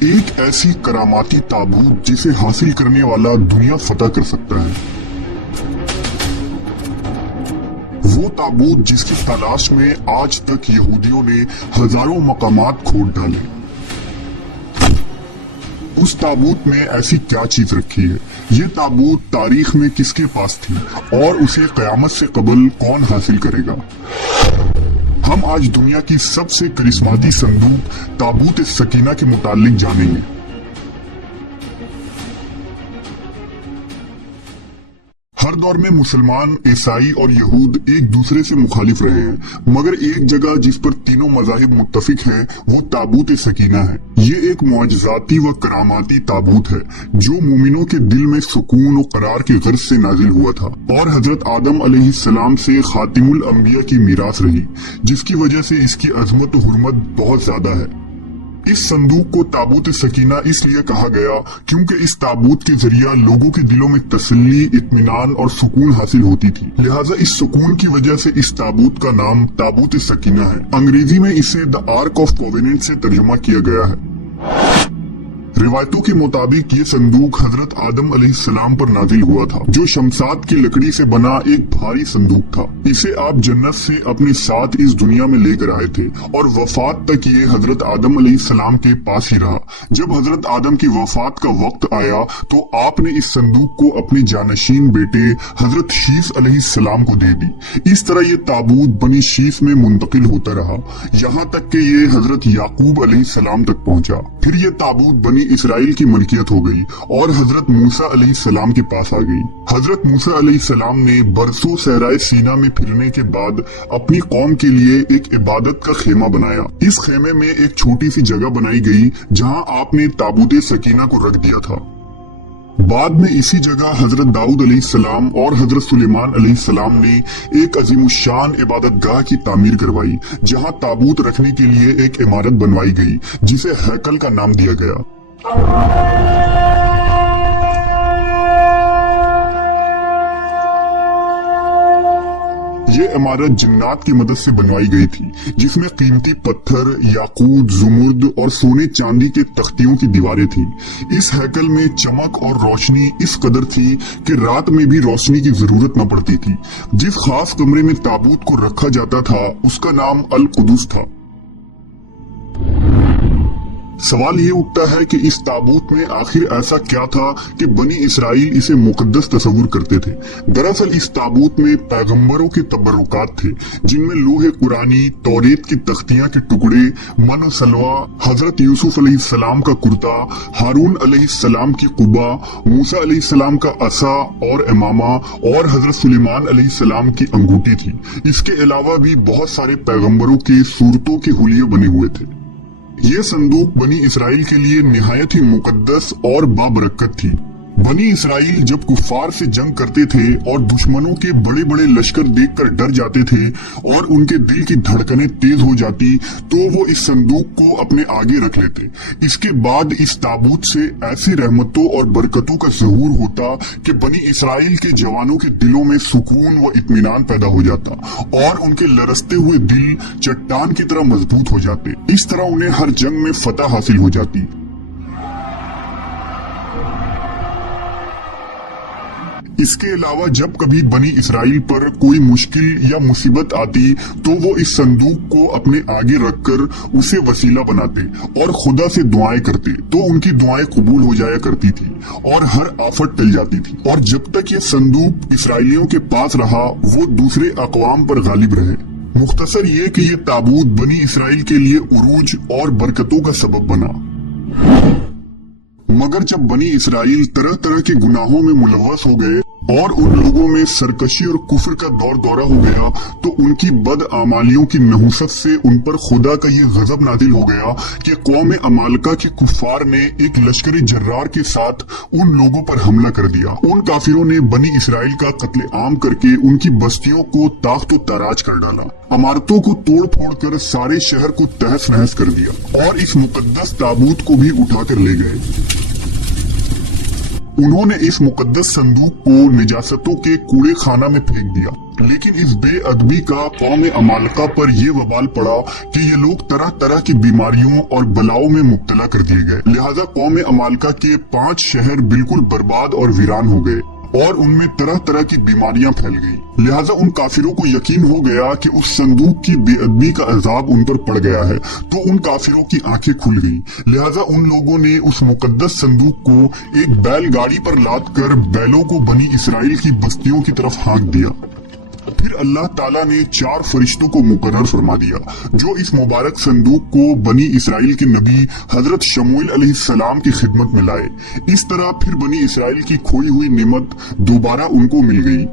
एक ऐसी करामाती ताबूत जिसे हासिल करने वाला दुनिया फतह कर सकता है। वो ताबूत जिसकी तलाश में आज तक यहूदियों ने हजारों मकामात खोद डाले। उस ताबूत में ऐसी क्या चीज रखी है? ये ताबूत तारीख में किसके पास थी और उसे कयामत से कबल कौन हासिल करेगा? हम आज दुनिया की सबसे करिश्माती संदूक ताबूत सकीना के मुतालिक जानेंगे। हर दौर में मुसलमान, ईसाई और यहूद एक दूसरे से मुखालिफ रहे हैं, मगर एक जगह जिस पर तीनों मज़ाहिब मुत्तफिक हैं वो ताबूत सकीना है। ये एक मुआजिजाती व करामाती ताबूत है जो मोमिनों के दिल में सुकून और करार के गर्ज से नाजिल हुआ था और हजरत आदम अलैहिस्सलाम से खातिमुल अंबिया की मीरास रही, जिसकी वजह से इसकी अजमत और हुर्मत बहुत ज्यादा है। इस संदूक को ताबूत सकीना इसलिए कहा गया क्योंकि इस ताबूत के जरिया लोगों के दिलों में तसल्ली, इत्मीनान और सुकून हासिल होती थी। लिहाजा इस सुकून की वजह से इस ताबूत का नाम ताबूत सकीना है। अंग्रेजी में इसे द आर्क ऑफ कोवेनेंट से तर्जुमा किया गया है। रिवायतों के मुताबिक ये संदूक हजरत आदम अलैहिस्सलाम पर नाजिल हुआ था, जो शमसाद की लकड़ी से बना एक भारी संदूक था। इसे आप जन्नत से अपने साथ इस दुनिया में लेकर आए थे और वफात तक ये हजरत आदम अलैहिस्सलाम के पास ही रहा। जब हजरत आदम की वफात का वक्त आया तो आपने इस संदूक को अपने जानशीन बेटे हजरत शीस अलैहिस्सलाम को दे दी। इस तरह ये ताबूत बनी शीस में मुंतकिल होता रहा, यहाँ तक कि ये हजरत याकूब अलैहिस्सलाम तक पहुँचा। फिर ये ताबूत बनी इसराइल की मलकियत हो गई और हजरत मूसा अलैहिस्सलाम के पास आ गई। हजरत मूसा अलैहिस्सलाम ने बरसों सहराए सीना में फिरने के बाद अपनी कौम के लिए एक इबादत का खेमा बनाया। इस खेमे में एक छोटी सी जगह बनाई गई जहां आपने ताबूत सकीना को रख दिया था। बाद में इसी जगह हजरत दाऊद अलैहिस्सलाम और हजरत सुलेमान अलैहिस्सलाम ने एक अजीमुशान इबादत गाह की तामीर करवाई, जहां ताबूत रखने के लिए एक इमारत बनवाई गई जिसे हैकल का नाम दिया गया। ये इमारत जिन्नात की मदद से बनवाई गई थी, जिसमें कीमती पत्थर, याकूत, जुमुर्द और सोने चांदी के तख्तियों की दीवारें थीं। इस हैकल में चमक और रोशनी इस कदर थी कि रात में भी रोशनी की जरूरत न पड़ती थी। जिस खास कमरे में ताबूत को रखा जाता था उसका नाम अल कुदुस था। सवाल ये उठता है कि इस ताबूत में आखिर ऐसा क्या था कि बनी इसराइल इसे मुकद्दस तस्वुर करते थे। दरअसल इस ताबूत में पैगंबरों के तबर्रुकात थे, जिनमें लोहे कुरानी, तौरेत की तख्तियां के टुकड़े, मन सलवा, हजरत यूसुफ अलैहिस्सलाम का कुर्ता, हारून अलैहिस्सलाम की कुबा, मूसा अलैहिस्सलाम का असा और इमामा और हजरत सुलेमान अलैहिस्सलाम की अंगूठी थी। इसके अलावा भी बहुत सारे पैगंबरों के सूरतों के हुलिये बने हुए थे। ये संदूक बनी इसराइल के लिए निहायत ही मुकद्दस और बाबरकत थी। बनी इसराइल जब कुफार से जंग करते थे और दुश्मनों के बड़े बड़े लश्कर देखकर डर जाते थे और उनके दिल की धड़कनें तेज हो जाती तो वो इस संदूक को अपने आगे रख लेते। इसके बाद इस ताबूत से ऐसी रहमतों और बरकतों का ज़हूर होता कि बनी इसराइल के जवानों के दिलों में सुकून व इत्मीनान पैदा हो जाता और उनके लरसते हुए दिल चट्टान की तरह मजबूत हो जाते। इस तरह उन्हें हर जंग में फतह हासिल हो जाती। इसके अलावा जब कभी बनी इसराइल पर कोई मुश्किल या मुसीबत आती तो वो इस संदूक को अपने आगे रखकर उसे वसीला बनाते और खुदा से दुआएं करते, तो उनकी दुआएं कबूल हो जाया करती थी और हर आफत टल जाती थी। और जब तक ये संदूक इसराइलियों के पास रहा वो दूसरे अक़वाम पर गालिब रहे। मुख्तसर ये कि ये ताबूत बनी इसराइल के लिए उरूज और बरकतों का सबब बना। मगर जब बनी इसराइल तरह तरह के गुनाहों में मुलव्वस हो गए और उन लोगों में सरकशी और कुफ्र का दौर दौरा हो गया तो उनकी बद आमालियों की नहुसत से उन पर खुदा का ये गजब नाजिल हो गया कि कौम अमालका के कुफार ने एक लश्कर जर्रार के साथ उन लोगों पर हमला कर दिया। उन काफिरों ने बनी इसराइल का कत्ले आम करके उनकी बस्तियों को ताख्त व ताराज कर डाला, इमारतों को तोड़ फोड़ कर सारे शहर को तहस नहस कर दिया और इस मुकद्दस ताबूत को भी उठाकर ले गए। उन्होंने इस मुकद्दस संदूक को निजासतों के कूड़े खाना में फेंक दिया। लेकिन इस बेअदबी का कौम अमालका पर यह वबाल पड़ा कि ये लोग तरह तरह की बीमारियों और बलाओं में मुब्तला कर दिए गए। लिहाजा कौम अमालका के 5 शहर बिल्कुल बर्बाद और वीरान हो गए और उनमें तरह तरह की बीमारियां फैल गई। लिहाजा उन काफिरों को यकीन हो गया कि उस संदूक की बेअदबी का अजाब उन पर पड़ गया है, तो उन काफिरों की आंखें खुल गई। लिहाजा उन लोगों ने उस मुकद्दस संदूक को एक बैलगाड़ी पर लाद कर बैलों को बनी इसराइल की बस्तियों की तरफ हाँक दिया। फिर अल्लाह ताला ने 4 फरिश्तों को मुकर्रर फरमा दिया जो इस मुबारक संदूक को बनी इसराइल के नबी हजरत शमूएल अलैहिस्सलाम की खिदमत में लाए। इस तरह फिर बनी इसराइल की खोई हुई नेमत दोबारा उनको मिल गई।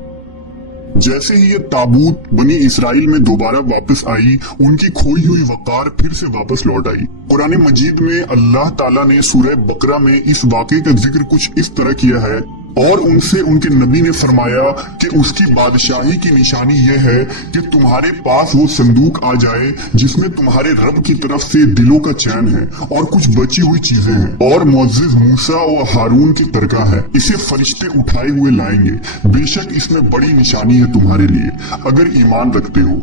जैसे ही ये ताबूत बनी इसराइल में दोबारा वापस आई, उनकी खोई हुई वकार फिर से वापस लौट आई। कुरान मजीद में अल्लाह ताला ने सूरह बकरा में इस वाक़े का जिक्र कुछ इस तरह किया है, और उनसे उनके नबी ने फरमाया कि उसकी बादशाही की निशानी यह है कि तुम्हारे पास वो संदूक आ जाए जिसमें तुम्हारे रब की तरफ से दिलों का चैन है और कुछ बची हुई चीजें हैं, और मुअज्जिज मूसा और हारून की तरका है। इसे फरिश्ते उठाए हुए लाएंगे। बेशक इसमें बड़ी निशानी है तुम्हारे लिए अगर ईमान रखते हो।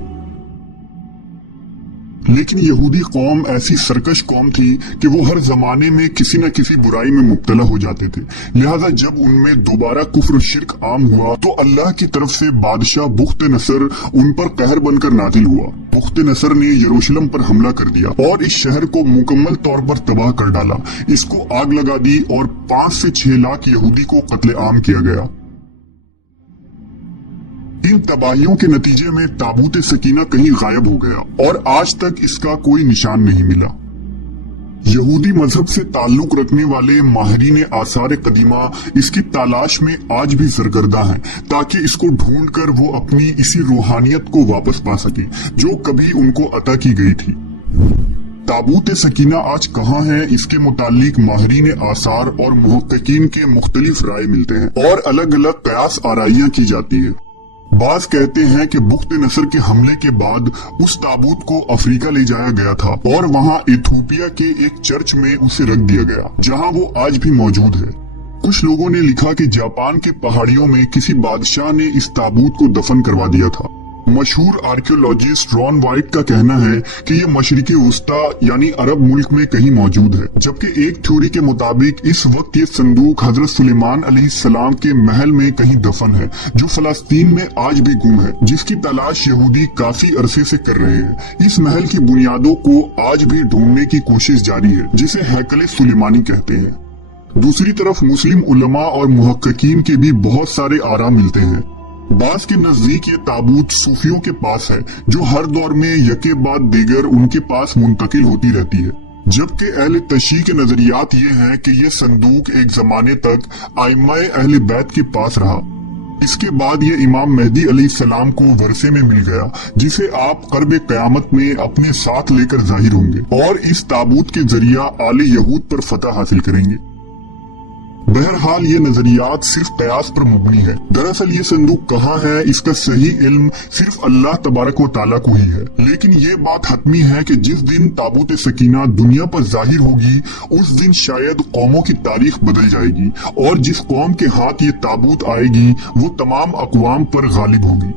लेकिन यहूदी कौम ऐसी सरकश कौम थी कि वो हर जमाने में किसी न किसी बुराई में मुब्तला हो जाते थे। लिहाजा जब उनमें दोबारा कुफ्र शिर्क आम हुआ तो अल्लाह की तरफ से बादशाह बुख्त नसर उन पर कहर बनकर नाजिल हुआ। बुख्त नसर ने यरूशलेम पर हमला कर दिया और इस शहर को मुकम्मल तौर पर तबाह कर डाला। इसको आग लगा दी और 5 से 6 लाख यहूदी को कत्लेआम किया गया। इन तबाहियों के नतीजे में ताबूत सकीना कहीं गायब हो गया और आज तक इसका कोई निशान नहीं मिला। यहूदी मजहब से ताल्लुक रखने वाले माहिरीन आसार कदीमा इसकी तलाश में आज भी सरगर्दा हैं, ताकि इसको ढूंढकर वो अपनी इसी रूहानियत को वापस पा सके जो कभी उनको अता की गई थी। ताबूत सकीना आज कहाँ है, इसके मुतालिक माहिरीन आसार और मुहक्किकीन के मुख्तलिफ राय मिलते हैं और अलग अलग कयास आराइयां की जाती है। बाज कहते हैं कि बुख्त नसर के हमले के बाद उस ताबूत को अफ्रीका ले जाया गया था और वहां इथियोपिया के एक चर्च में उसे रख दिया गया, जहां वो आज भी मौजूद है। कुछ लोगों ने लिखा कि जापान के पहाड़ियों में किसी बादशाह ने इस ताबूत को दफन करवा दिया था। मशहूर आर्कियोलॉजिस्ट रॉन वाइट का कहना है कि ये मशरिकी वस्ता यानी अरब मुल्क में कहीं मौजूद है, जबकि एक थ्योरी के मुताबिक इस वक्त ये संदूक हजरत सुलेमान अलैहिस्सलाम के महल में कहीं दफन है जो फलस्तीन में आज भी गुम है, जिसकी तलाश यहूदी काफी अरसे से कर रहे हैं। इस महल की बुनियादों को आज भी ढूंढने की कोशिश जारी है, जिसे हैकले सुलेमानी कहते हैं। दूसरी तरफ मुस्लिम उलमा और मुहक्किकीन के भी बहुत सारे आरा मिलते हैं। बास के नजदीक ये ताबूत सूफियों के पास है जो हर दौर में यके बाद दीगर उनके पास मुंतकिल होती रहती है, जबकि अहले तशय्यी के नजरियात ये हैं कि ये संदूक एक जमाने तक आइम्माए अहले बैत के पास रहा। इसके बाद ये इमाम मेहदी अलैहिस्सलाम को वरसे में मिल गया, जिसे आप क़र्ब क़यामत में अपने साथ लेकर जाहिर होंगे और इस ताबूत के जरिया आले यहूद पर फतह हासिल करेंगे। बहरहाल ये नजरियात सिर्फ कयास पर मुबनी है। दरअसल ये संदूक कहाँ है इसका सही इल्म सिर्फ अल्लाह तबारक व ताला को ही है। लेकिन ये बात हतमी है कि जिस दिन ताबूत सकीना दुनिया पर जाहिर होगी उस दिन शायद कौमों की तारीख बदल जाएगी और जिस कौम के हाथ ये ताबूत आएगी वो तमाम अक़वाम पर गालिब होगी।